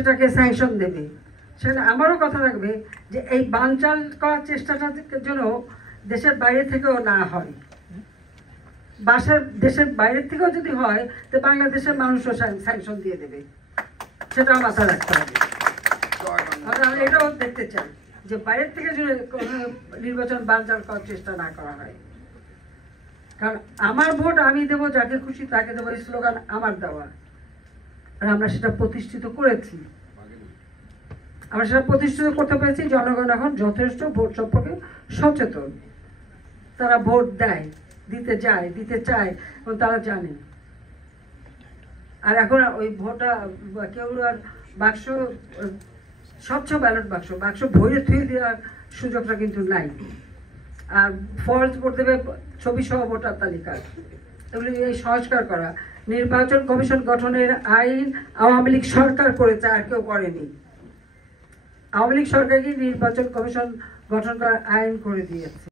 সেটাকে স্যাংশন দেবে। সেটা আমারও কথা রাখবে যে এই বানচাল করার চেষ্টাটার জন্য দেশের বাইরে থেকেও না হয়, দেশের বাইরের থেকেও যদি হয় তো বাংলাদেশের মানুষও স্যাংশন দিয়ে দেবে, সেটাও মাথায় রাখতে হবে। আমি এটাও দেখতে চাই যে বাইরের থেকে যদি নির্বাচন বানচাল করার চেষ্টা না করা হয়। কারণ আমার ভোট আমি দেবো, যাকে খুশি তাকে দেবো, এই স্লোগান আমার দেওয়া, আর আমরা সেটা প্রতিষ্ঠিত করেছি। আমরা সেটা প্রতিষ্ঠিত করতে পেরেছি। জনগণ এখন যথেষ্ট ভোট সম্পর্কে সচেতন, তারা ভোট দেয়, দিতে যায়, দিতে চায় এবং তারা জানে। আর এখন ওই ভোটটা কেউ আর বাক্স স্বচ্ছ ব্যালট বাক্স ভরে থুয়ে দেওয়ার সুযোগটা কিন্তু নাই। আর ফলস ভোট দেবে ছবি সহ ভোটার তালিকা, এগুলি এই সংস্কার করা। নির্বাচন কমিশন গঠনের আইন আওয়ামী লীগ সরকার করেছে, আর কেউ করেনি। আওয়ামী লীগ সরকারকে নির্বাচন কমিশন গঠন করার আইন করে দিয়েছে।